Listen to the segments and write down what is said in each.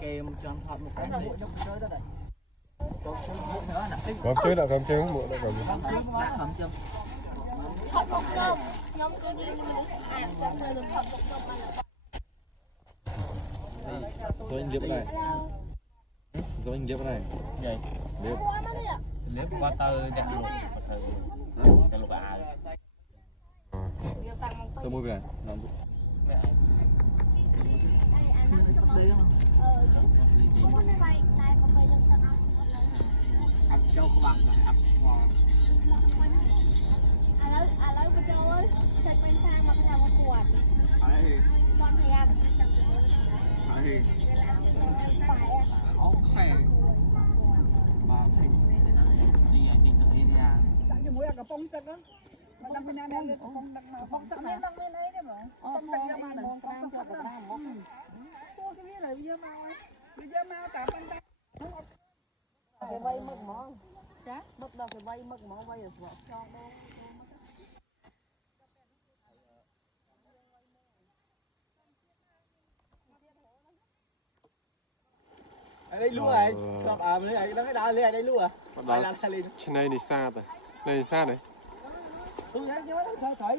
kem cho thọt một cái này Cầm chứ đã cầm chứ bộ đã cầm chứ thọt một cơm nhóm cứ đi trong người được thọt một cơm rồi anh liếp này rồi anh liếp này vậy liếp qua tơ đẹp luôn cho lục à tôi mua về ập châu các bạn ập ngon lấy của châu ơi thật bên sang mà cái nào một quạt con thì ăn phải ok bà thịt đi anh đi đi đi à tặng cho mũi ăn cà phông tật á mà đang bên này đang phong tật mà phong tật đang bên ấy đấy mà phong tật ra mà này phong tật ra cô cái biết này bây giờ mau cả bên tay cái vay mất mỏ chả mất đâu cái vay mất mỏ vay được cho đâu đây luôn rồi à lấy nó cái đá lấy đây luôn à phải làm sao lên trên đây thì xa rồi đây xa đấy tôi nhớ thôi thôi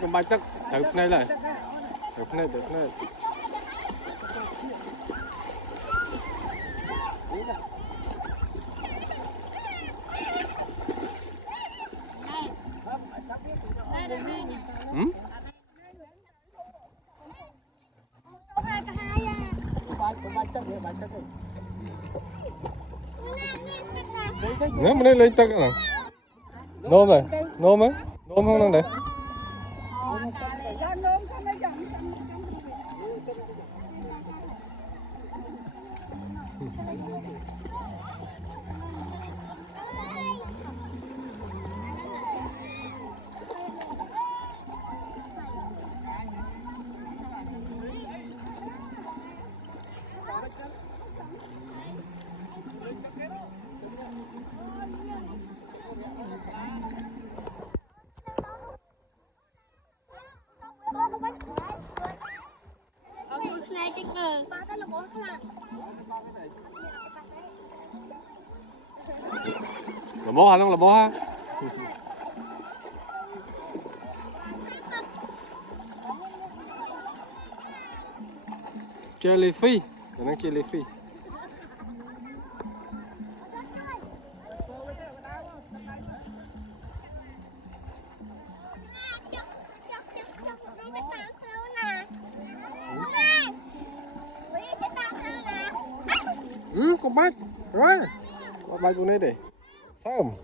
cầm bái tức được này này được này nếu mà đây lên tức là nôm rồi nôm ấy nôm không đang đấy là bó ha không là bó ha jellyfish khả năng jellyfish con bách rồi con bách con này để sao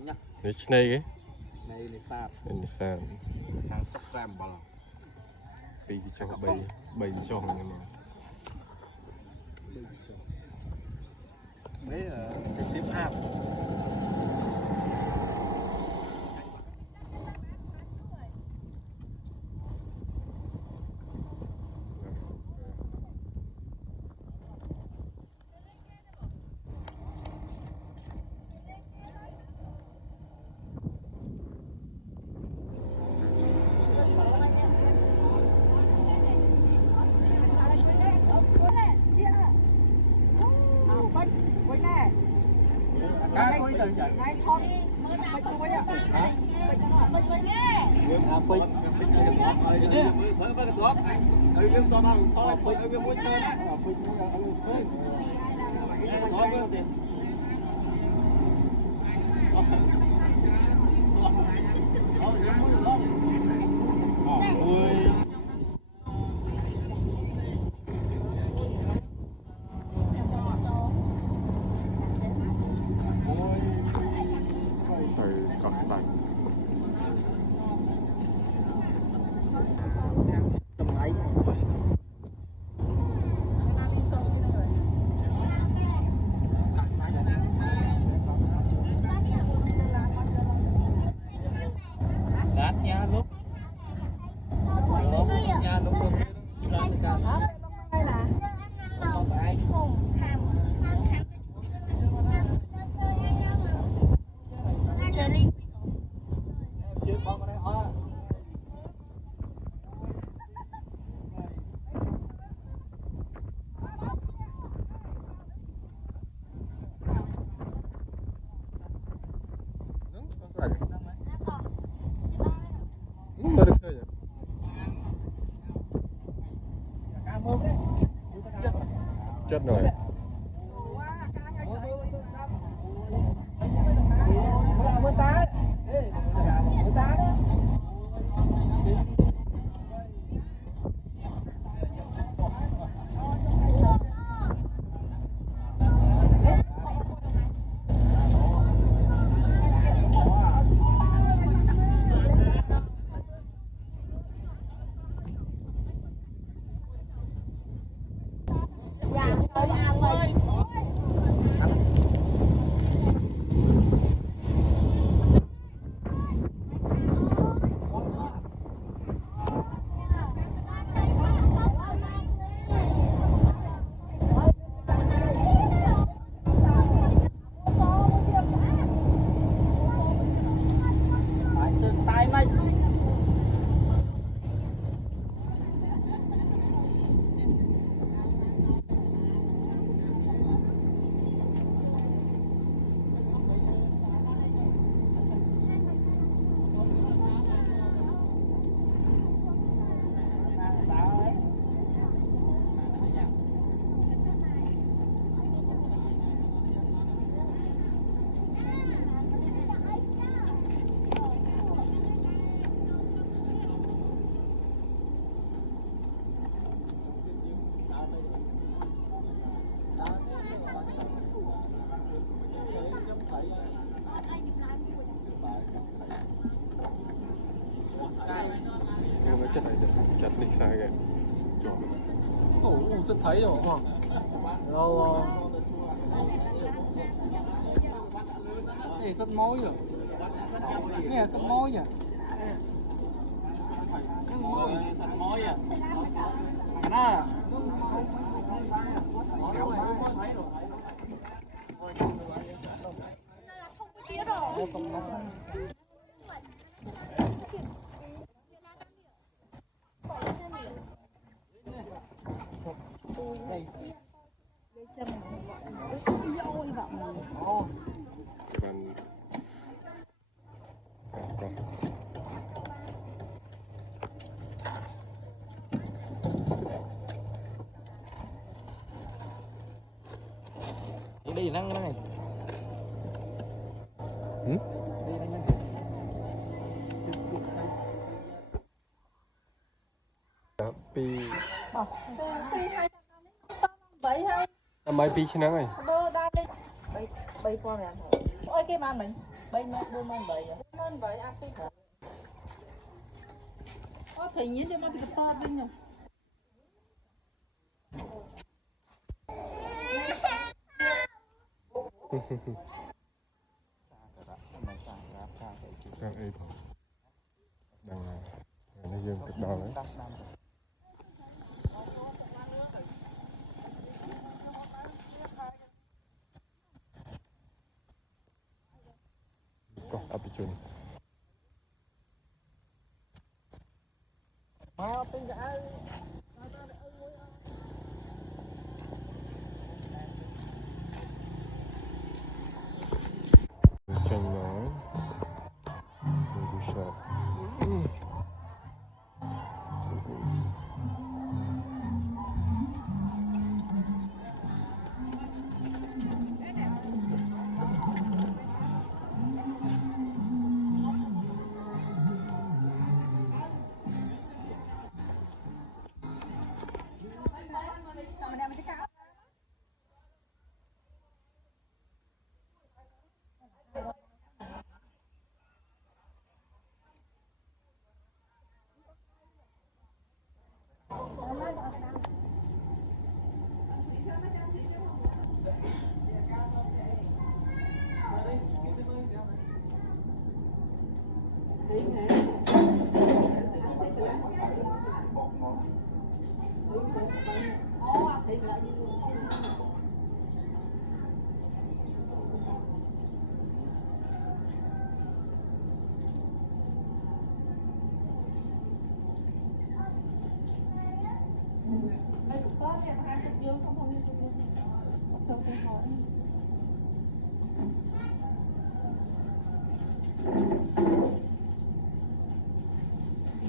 nhá để trên đây cái này là xa hàng sắp xem bao bì cho bì cho mình mà đấy là trực tiếp áp từ cọc sài lát nha lúc nha lúc luôn ra thì cả Baru saja. Chết rồi. Chết này chặt lịch sai kìa. Ồ, rất thấy rồi không? Đâu này rất mối rồi. Nè rất mối nhỉ. Rất mối à. Nó đi năng này. Pi. Bảy hai. Mấy pi chứ nắng này. Bơ đa đi. Bảy con này. Ôi cái màn mình. Bảy mét đưa màn bảy. Màn bảy áp đi. Có thể nhiên cho màn bị to bên nhỉ. Đang y thôi. Đang nó dương cực đau đấy. Có áp chân. Tranh nói Все.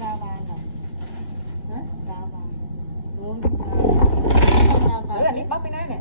đa vàng rồi hả đa vàng là nít bắp bên đây nè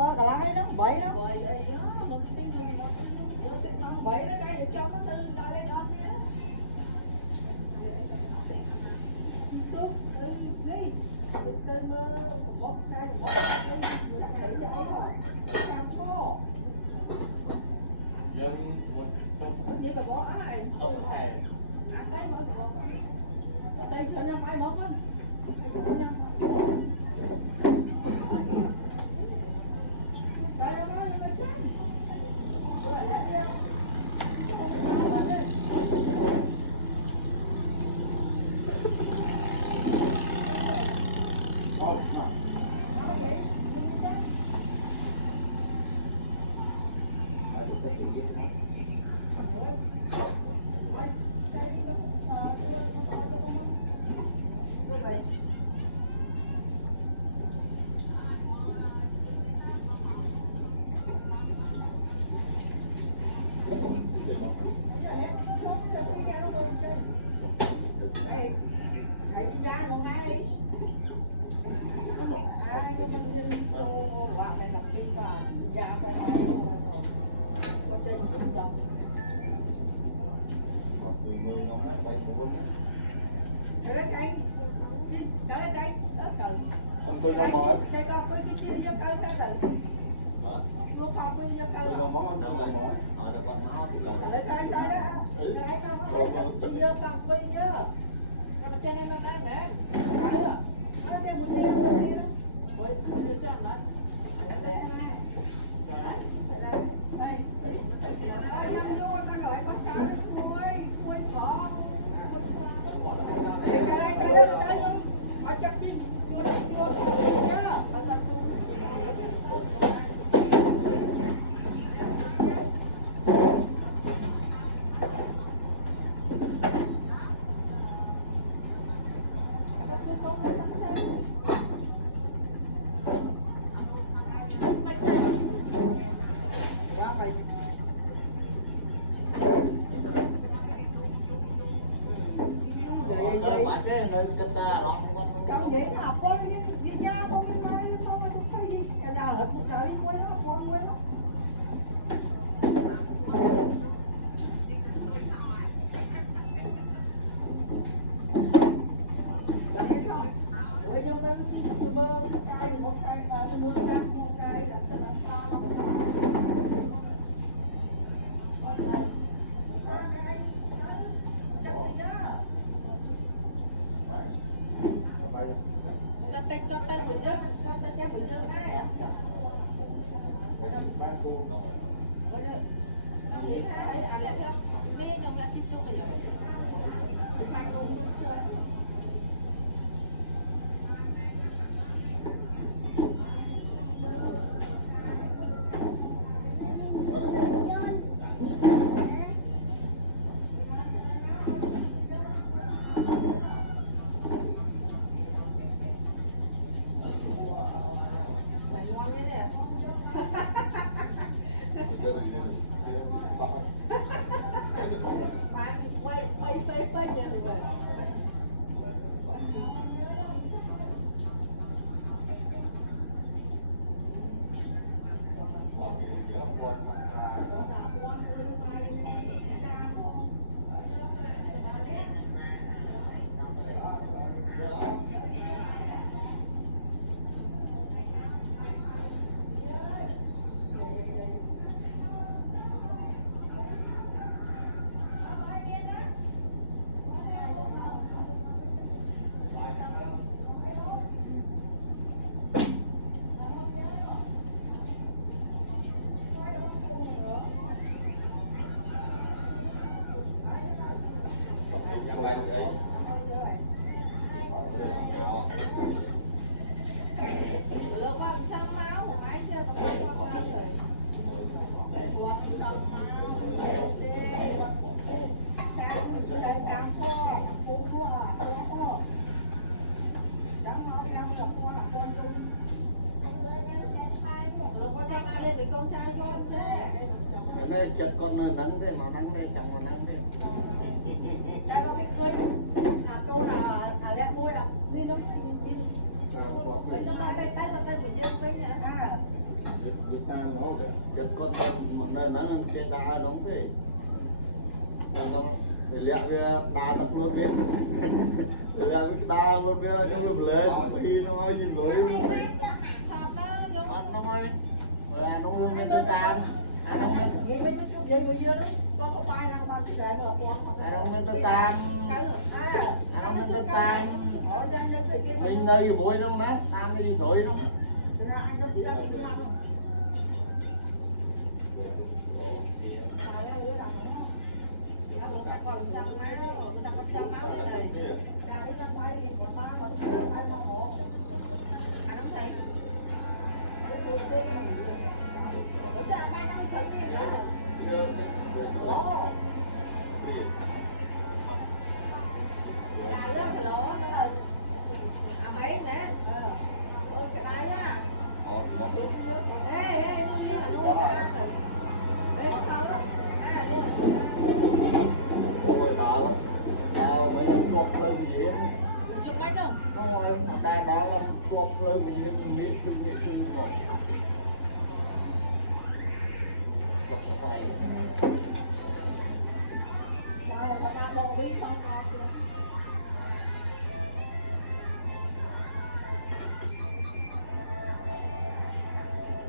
qua cả lai đó vậy đó vậy đó đây cho nó tư tại đây đó đi tên mơ nó một cái một cái như bà bỏ ai ăn cái mở đây cho năm ai mất á tôi không nói cái con với cái chia cho cây ra tự luôn con với cho cây tôi món anh tôi nói được con máu thì còn lấy cây tới đó cái con chia con với chứ mà cho nên nó đang nè nó đem một đi đó rồi cho nó đây năm vô ta gọi có sao khui cỏ đây họ chắc chim vô nhớ con vậy học con đi ra con đi mai con tôi thấy gì cả đời hết một đời quay đó con quay đó quay vô đây chi tôi mơ cây một cây là tôi mua cam một cây là tôi làm sao không tay cho tay bự chứ, tay cho bự chứ ai ạ? ban cô Gì ai à lẽ không? Nghe trong là chi tôi bây giờ. Ban cô như sơ. Quay phê nhà rồi. Đây chật con nắng thế mà nắng đây chẳng mà nắng đây Đây có biết khơi câu là lẹ môi ạ đi nó trong này bay tay tay bị dơ với nhỉ Việt Nam nó kìa chật con nơi nắng cái đá nóng thế để lẹ đá tập luôn đi lẹ cái đá luôn đi trong lúc lên khi nó nhìn lối nó nói là nó luôn lên tới tan nó mấy chút vậy người dơ lắm có bay nào mà cái rẻ nữa nó lên tới tan nó lên tới tan mình nơi gì bụi đâu má tan cái gì thổi đâu anh nó chỉ ra đi làm không người ta còn trăm máu, người ta có trăm máu như này. Ra đi trăm bay, còn ta mà ai mà hộ. Anh không thấy. Ủa chứ anh bay đang thử gì nữa? Lỗ. Đài đó thì lỗ, nó là mấy nè. Ôi cái đài á. Ê, nuôi như là nuôi ra từ. Ê, có thơ. Ôi đó, mấy con chuột lên gì á. Chụp mấy đâu? Không rồi, đá chuột lên gì á, biết cái gì mà.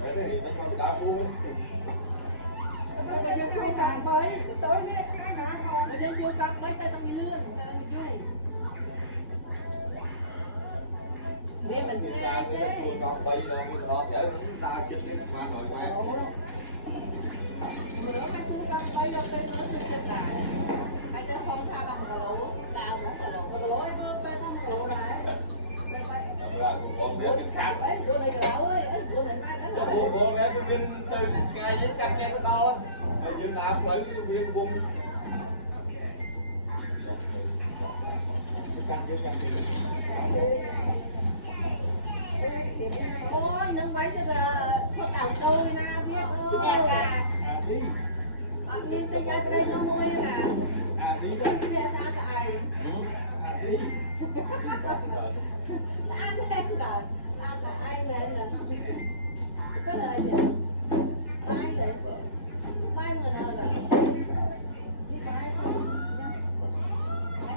bây giờ không làm mấy tối nay cái nào còn bây giờ chưa cắt mấy tay tao đi lươn mẹ mình sẽ ai chứ bữa cái chú con bay ra bên nó chưa chết lại hai đứa không tha bằng cà lỗ làm nó cà lỗ ấy bữa bên nó cà lỗ này con biết cái khác ấy bữa này cà lỗ ấy bữa này mai đó con bé bên từ ngày đến chặt cái to bây giờ làm lấy cái viên bung ôi nâng váy cho thuốc ảo đôi na biết ơi mình đi ra đây nó mới là đi đó nghe sao tại đi ăn hết rồi ăn là ai về là cái lời gì mai vậy mai người nào là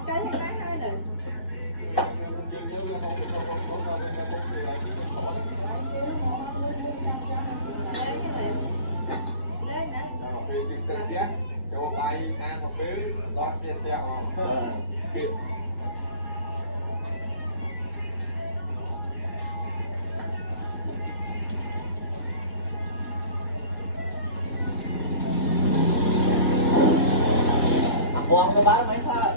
cái hai này cho tay ăn một miếng rót trên tẹo kịp buông cái bát mấy thôi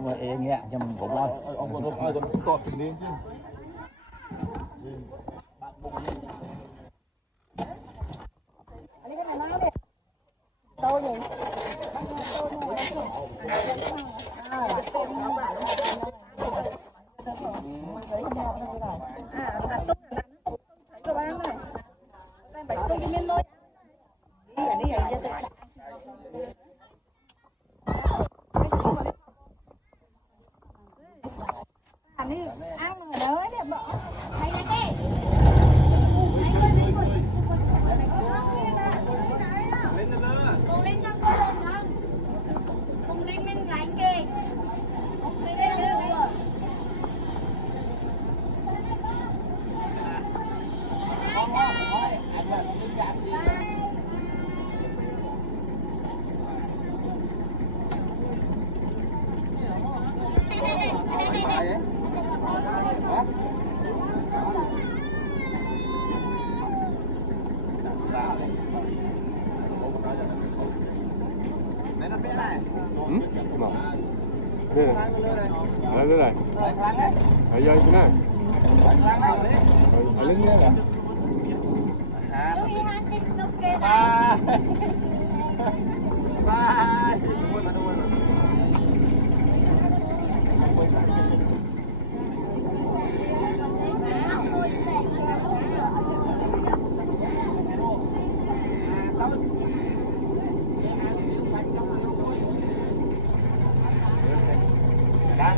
mà nghe cho mình cũng thôi ông còn ai còn tọt đi chứ tôi gì đây này ở đây thế này ở lưng đây là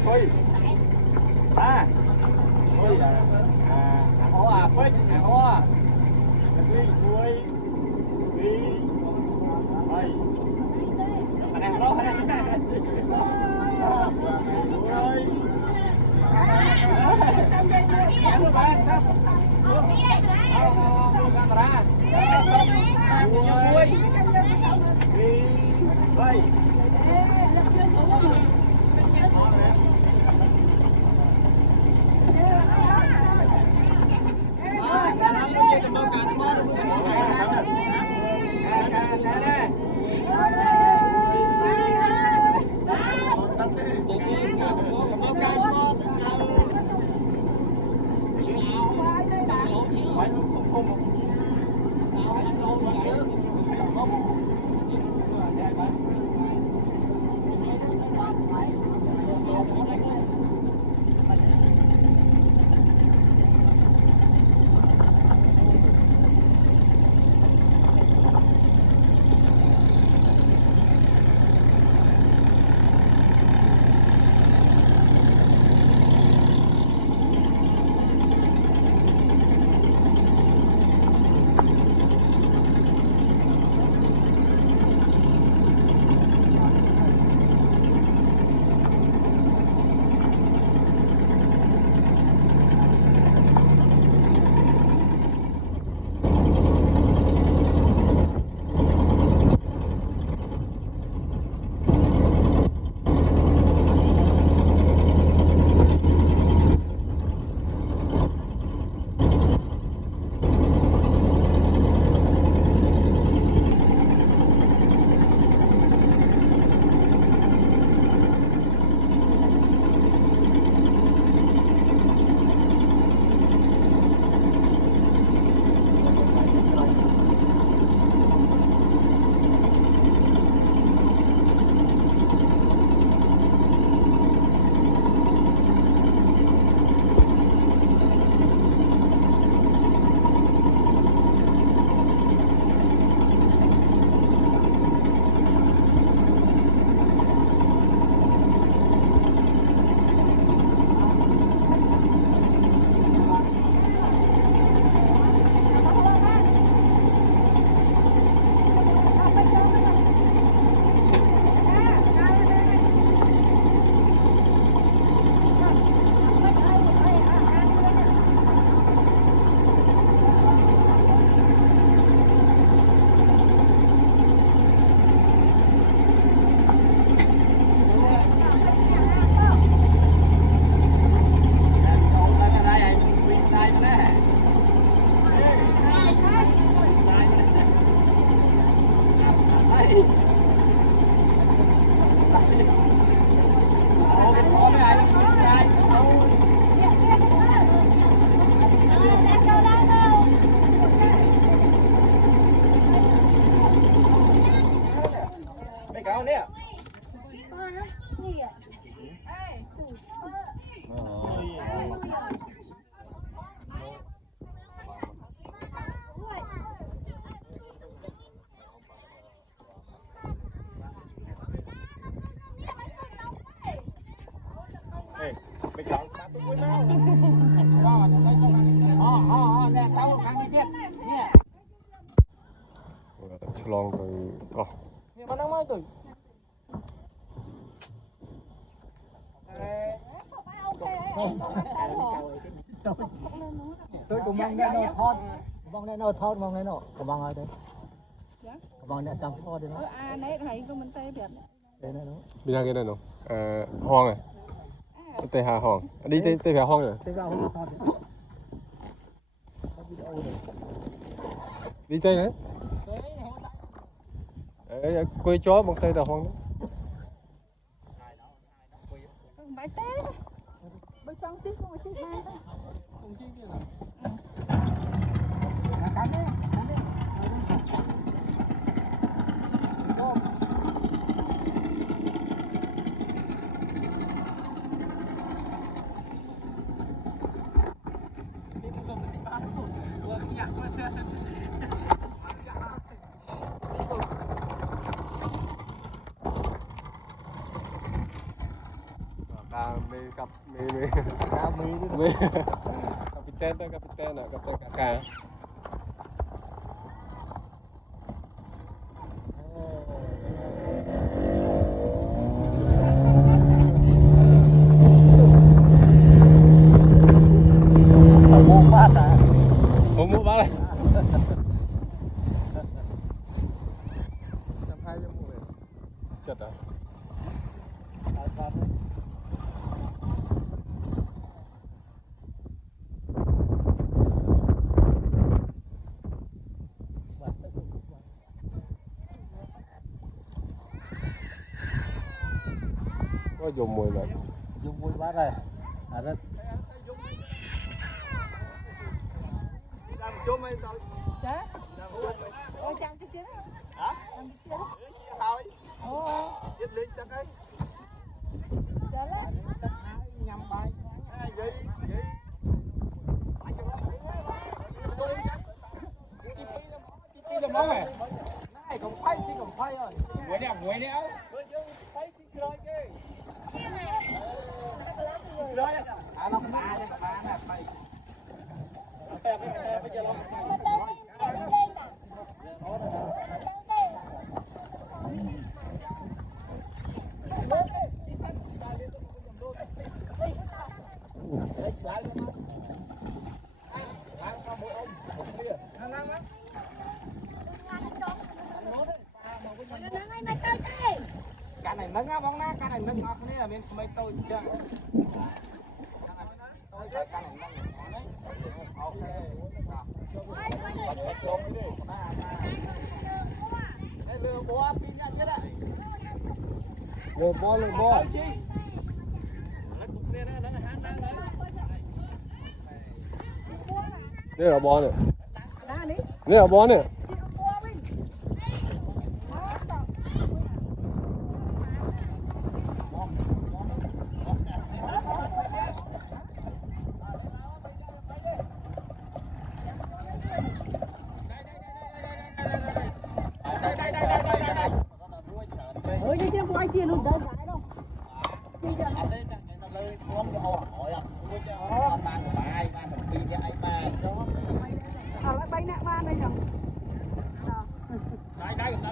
Phi ba Phi là hổ Phi hổ Phi chuối Phi Phi anh em đó anh em cao nè. Gì ạ? Mày chọn ba tôi quên đâu. Nè tao thằng đi tiếp nè ឆ្លងទៅកោះ Mà đang mai tôi. tôi cũng mong nè nó thọt mong nè nó thọt mong nè nó có mong ai đấy mong nè trong thọt đi nó nãy thấy có mình tay đẹp đây nó មានយ៉ាងគេដែរនោះហងទៅហាហងនេះទៅហាហង cái rau nó thọt ดีใจណាគួយជាប់មកទៅដល់ហង máy té bên trong chứ không phải chứ mai thôi cắn đấy មេកាប់មេ cao mì đi មេកាពីតែនកាពីតែនកាកា mua phát à ôm mua bao này chật à có dùng mùi vậy dùng mùi bát này à rất Chôm mày tao. Hả? Ôi chăng cái chứ Hả? chăng cái chứ Thôi. ồ Giết lên chắc ấy. chờ lấy Nhằm bài. Gì? Gì? Cái là món này. Này còn phay chứ còn phay rồi. Muối nè. Rồi. À nó ba nè mày. Bây giờ cá này mấn á bóng ná cá này mấn ngọt nè mình mấy tôi chưa cá này mấn đấy ok lừa bố pin ra chết ạ lừa bó đây là bó này đây là bó này ôi chứ chưa quay chia luôn đơn giản đâu bay nè ba đây rồi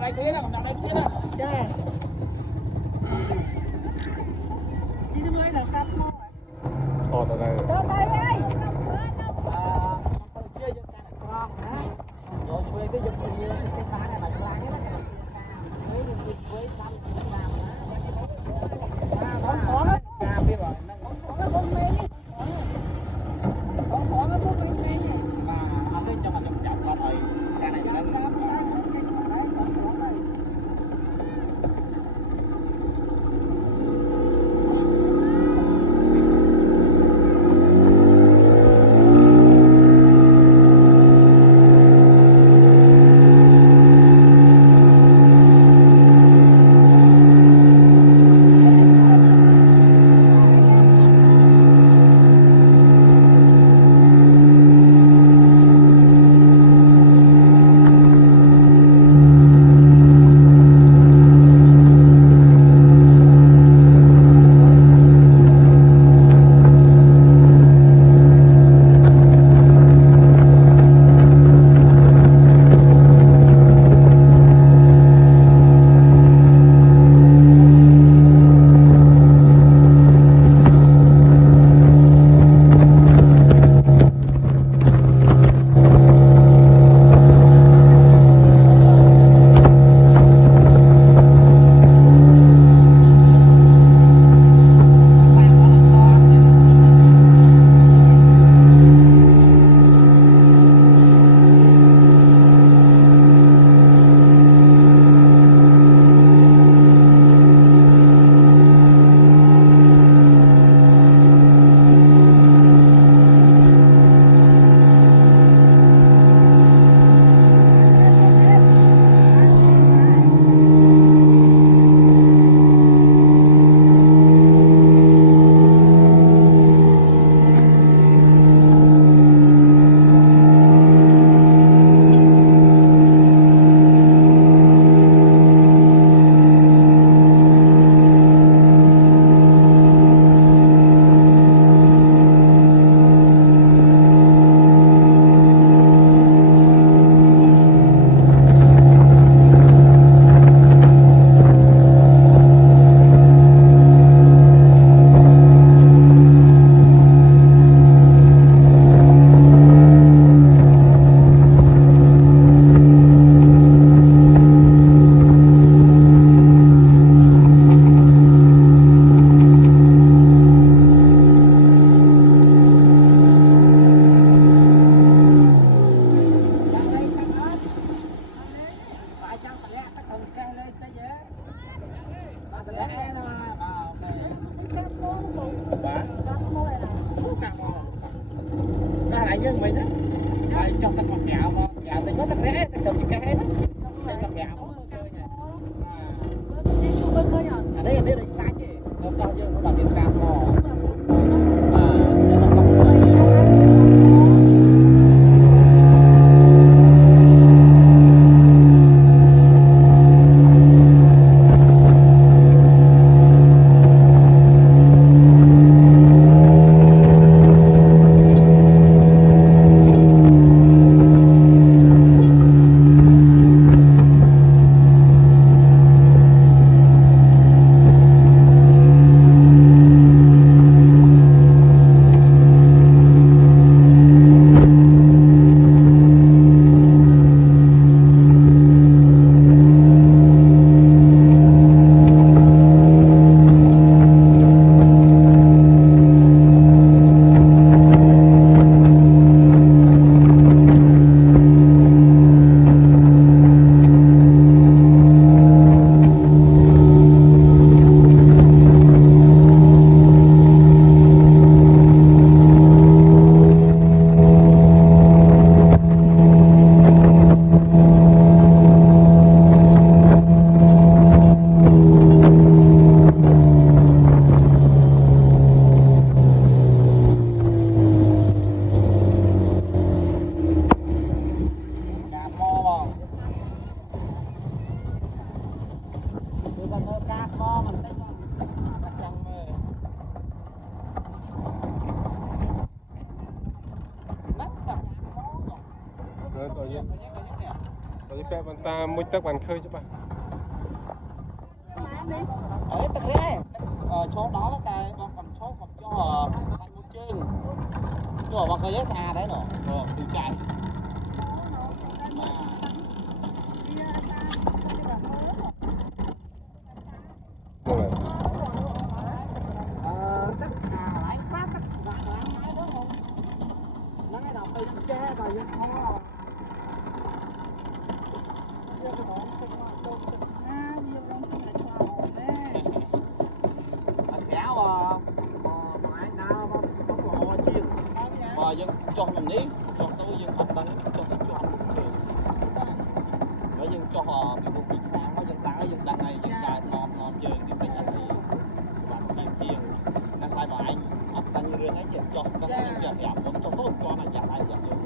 đây kia đó còn đây kia đó dạ đi cho mới là cắt thọt ở đây đưa tay ơi rồi quay cái dụng cái phá này là lá cái đó với khó lắm cam biết rồi nó con mê khó nó con mê này mà anh thấy cho mà chậm chậm con ơi cái này nó cái này với mình á, cho tao mặc gạo mà gạo thì có tao rẽ tao cầm cái hết, đây tao gạo. Đây đây sai chứ, nó to chứ nó là miền Cam mò. Rồi cái bạn ta mua tắc bàn khơi chứ bà. Đấy tắc rẽ. Chỗ đó là cái còn chỗ còn cho thành một chương. Rồi bằng cái xa đấy nữa. Rồi từ chạy. Đúng rồi. Tất cả lại phát tất cả lại đó không. Nó cái đầu từ che rồi nhưng không. Dân cho mình đi, cho tôi dân học bắn, cho tôi cho học trường. Bởi dân cho họ bị buộc bị khám, có dân tái, dân đăng này, dân dài thòm chơi cái tình hình thì bạn làm chiên. Đang khai mà anh học bắn như rương ấy dân cho các dân giảm giảm, cho tốt cho này giảm lại giảm được.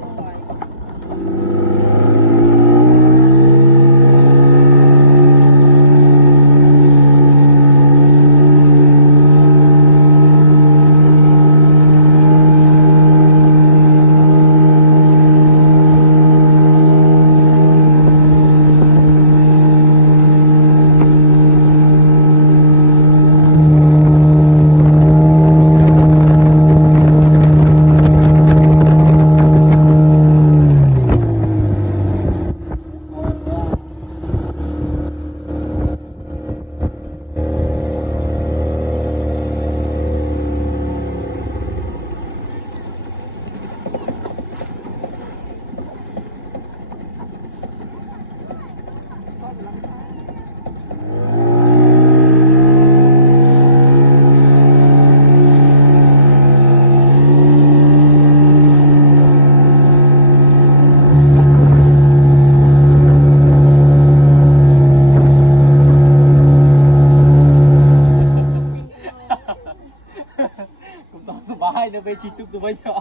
Về chị tụi bây giờ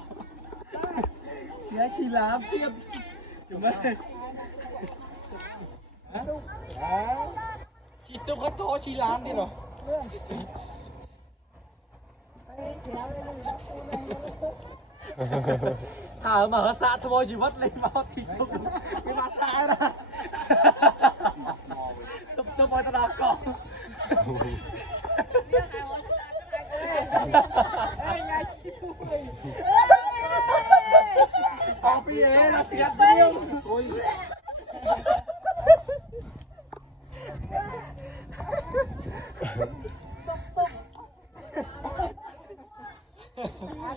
nhá chị làm tiếp chúng ơi chị tụi có to chị làm đi rồi thở mở xạ thôi chỉ mất lên máu chị tụi cái mà xạ ra tụi mọi tao đọc con Copy là thiệt tiêu. Ôi.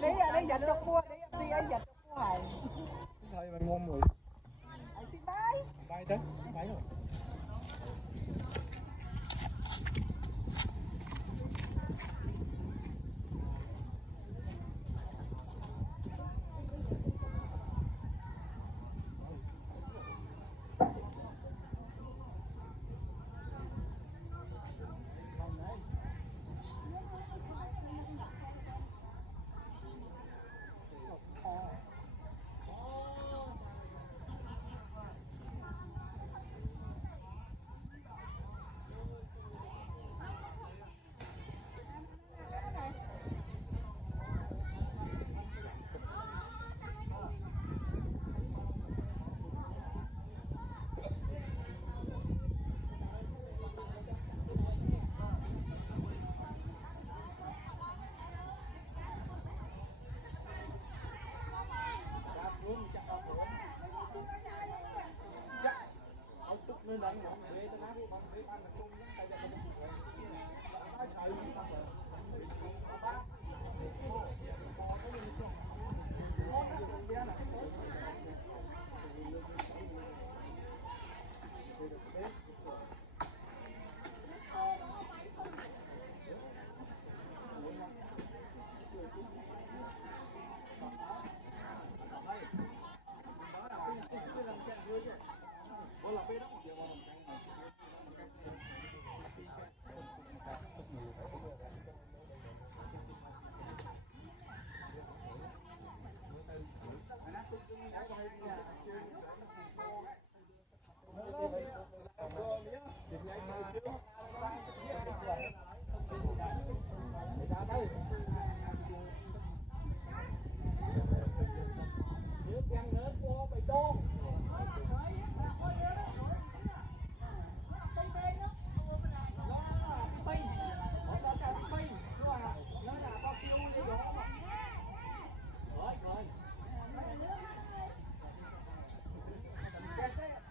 Đây giật cho cua, đây anh giật cho cua này. Thôi mình mua mùi. Anh xin bye. Bye tới. Bye rồi. Hãy subscribe cho kênh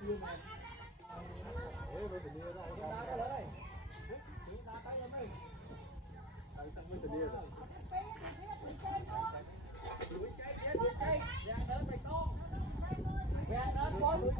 Ghiền Mì Gõ để không bỏ lỡ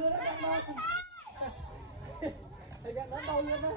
lươn đó đang lo thì đang đến đâu luôn đó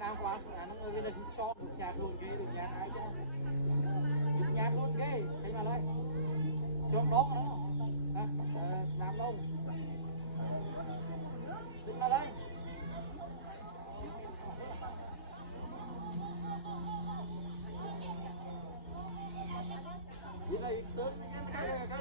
Đang quá nó lên là cho được nhạt luôn cái được nhạt ai chứ được nhạt luôn cái thấy mà đây cho đó nó làm đâu đứng vào đây đi đây tới cái đây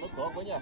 Nó tốt quá nha.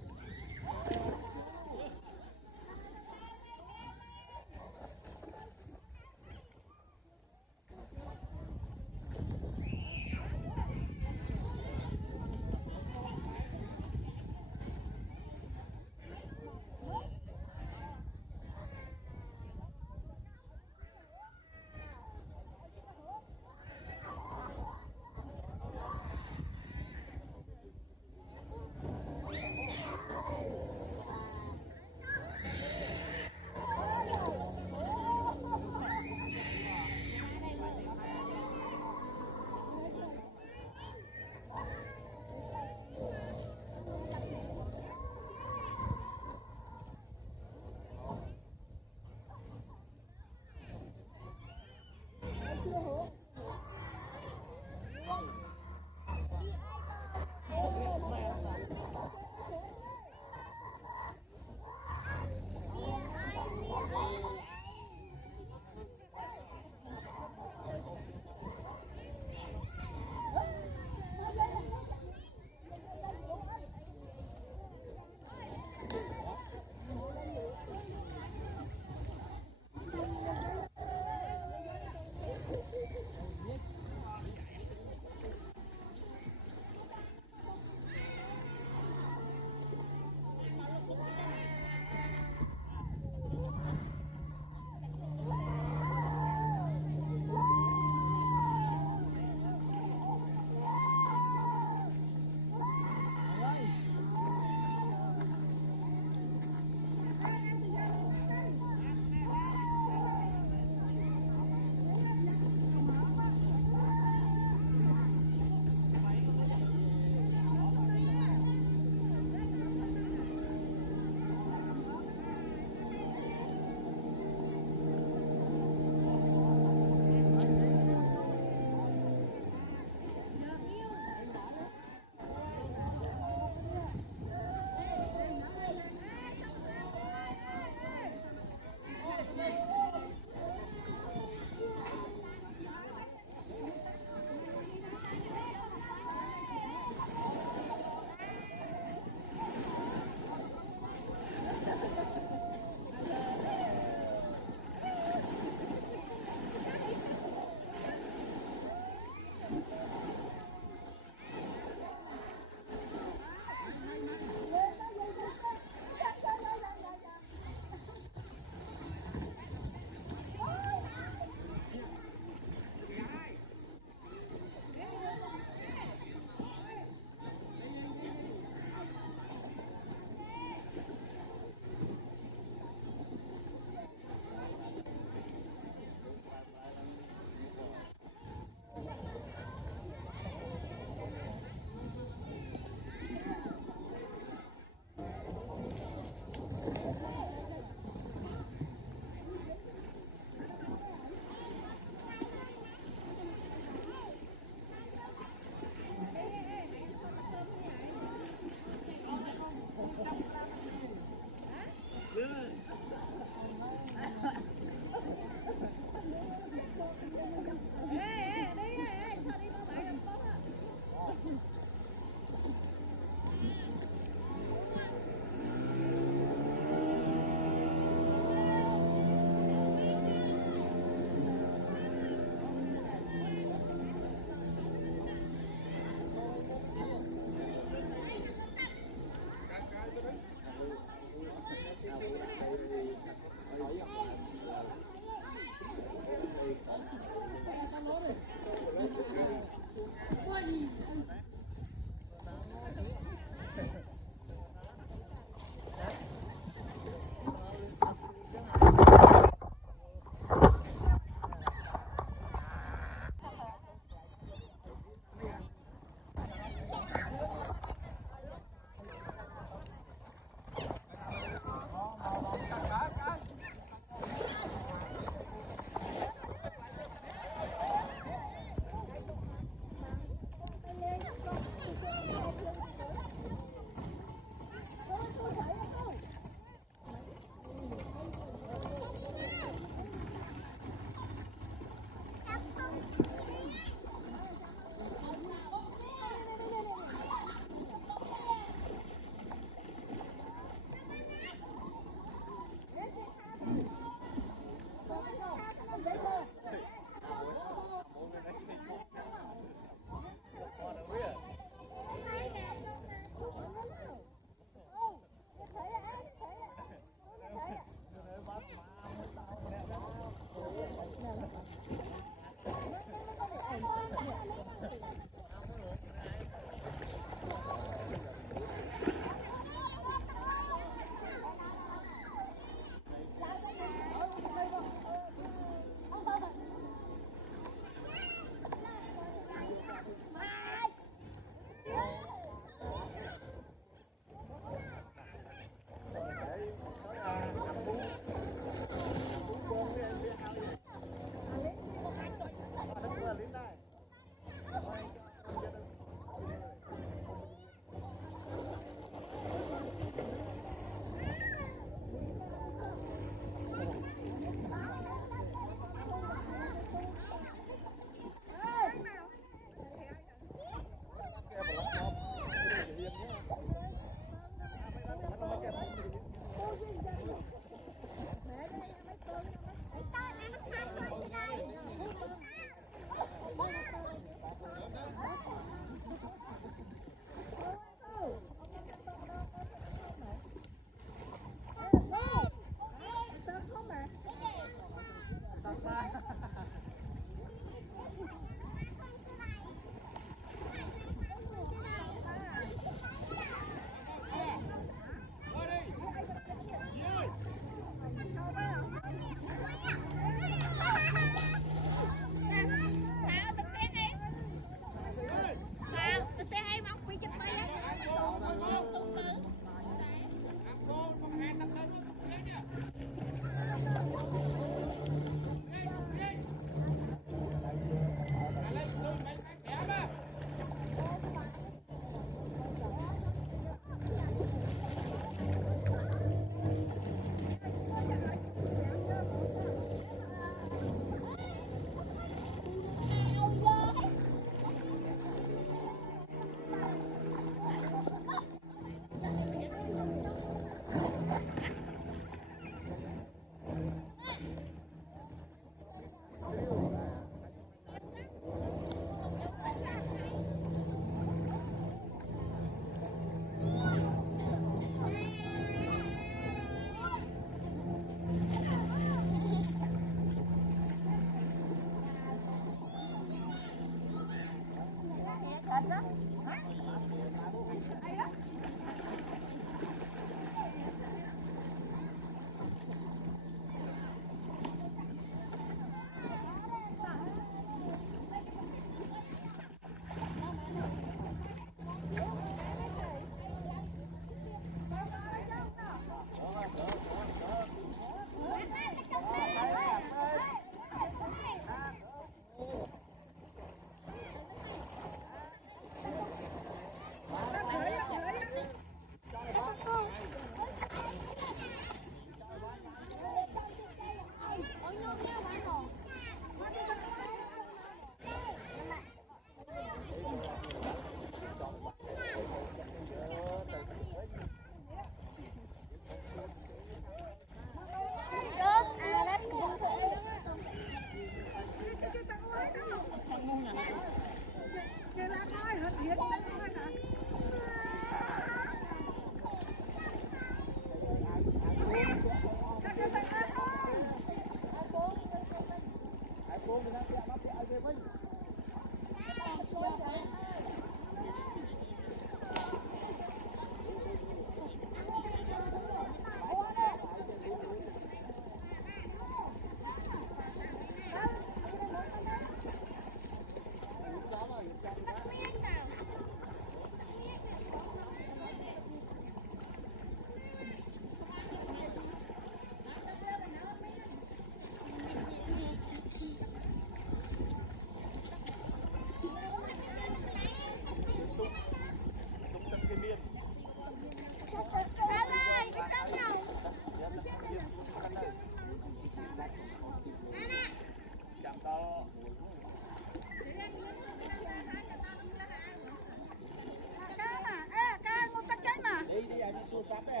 ទូរស័ព្ទទេ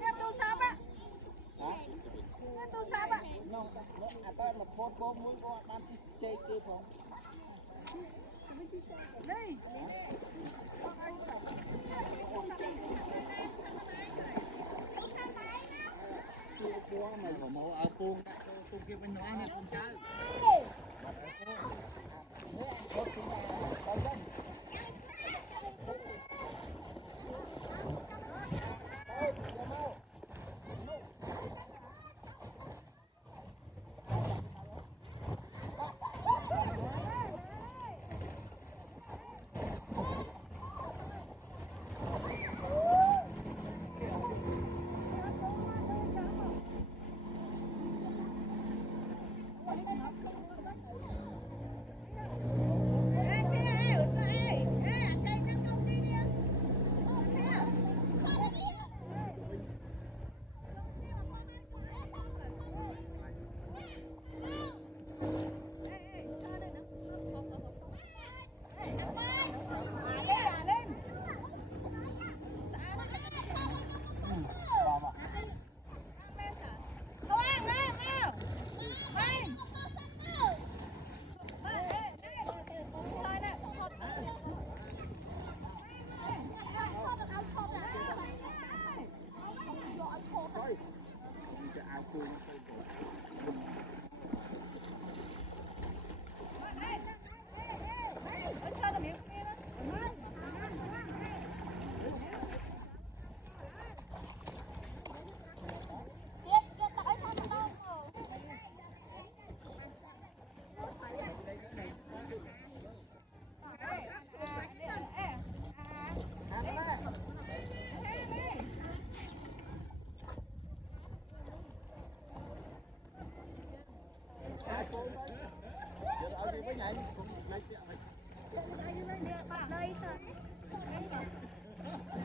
ញ៉ាំទូរស័ព្ទហ៎ញ៉ាំទូរស័ព្ទនោះអាតើមកផូតបងមួយបងអត់បានជិះជ័យគេផងនេះជួបមកមកឲ្យពងដាក់ពងគេវិញនោះណាពងចៅ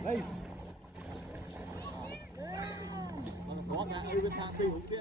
đây có cả ơi bên thang phi hữu tiết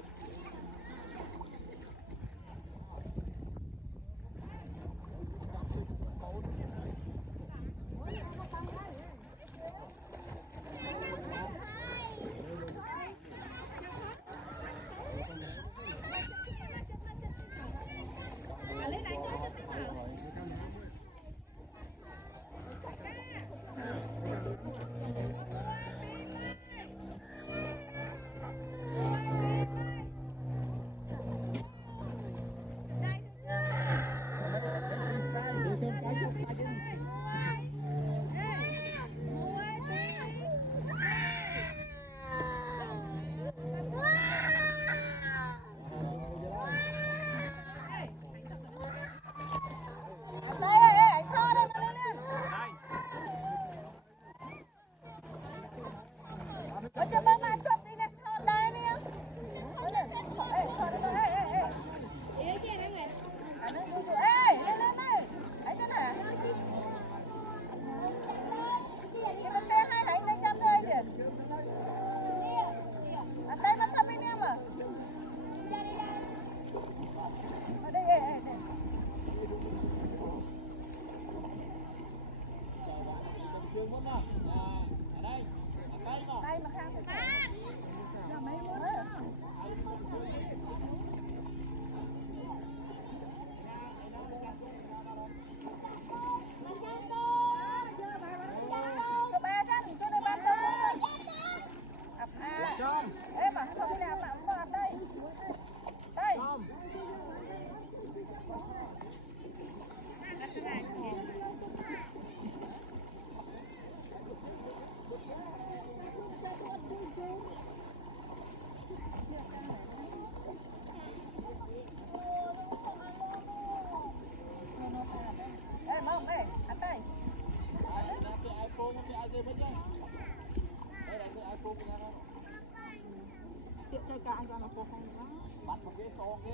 chơi cả anh cho nó cô không đó bắt một cái xô kia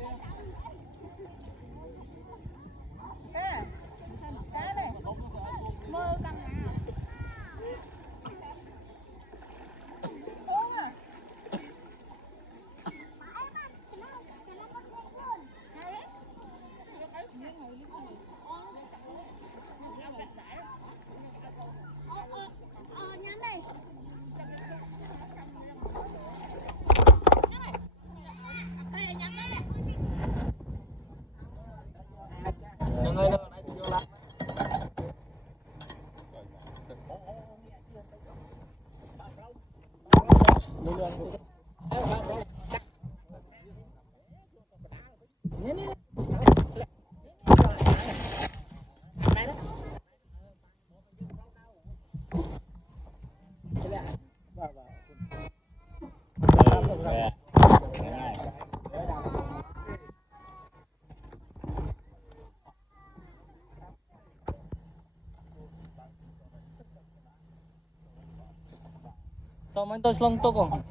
cái này mơ cầm nào uống à nhắn đây Sao mà tôi slong tốc không?